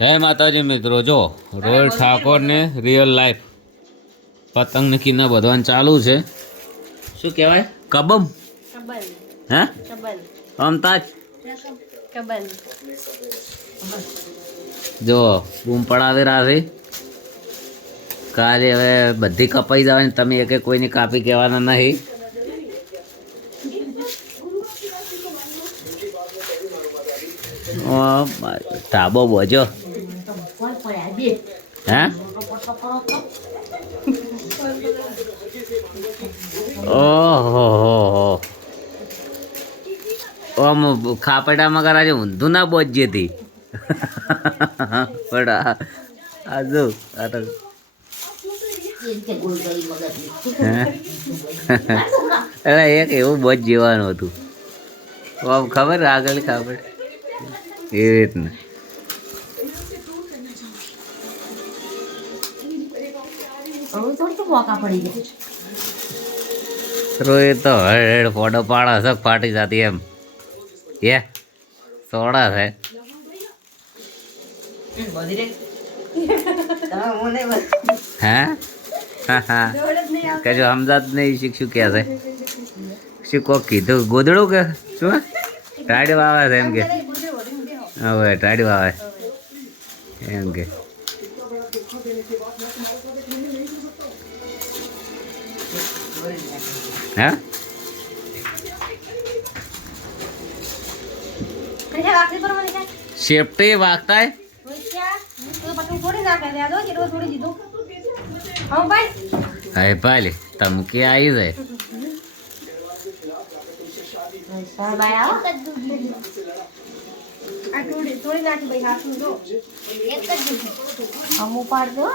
જય માતાજી મિત્રો, જો રોહિત ઠાકોરને રિયલ લાઈફ પતંગ કિના બધવાનું ચાલુ છે. શું કહેવાય? કબમ હે અમતાજ જો બૂમ પડાવી રહ્યા છે. કાલે હવે બધી કપાઈ જવાની, તમે એક કોઈની કાપી કહેવાના નહીં. ધાબો બોજો હે ઓહો આમ ખાપેટામાં કરાજે ઊંધું ના બોજતી હતી. પણ આ જો આ તો અરે એક એવું બોજ જીવાનું હતું. આમ ખબર આગળ ખબર એવી રીતના રોહિત તો હડ ફોટો પાડા સક ફાટી જતી એમ સોડા છે. હા કશું સમજાત નહીં. શીખશું ક્યાં છે? શું કોક કીધું ગોદડું કે શું ટાઢ વાવે છે એમ કે? હવે ટાઢ વાવે એમ કે હા સેફટી વાગતા હે ભાઈ તમકી આવી જાય. થોડી નાખી ભાઈ હાથ જો એક જ અમુ પાડ દો.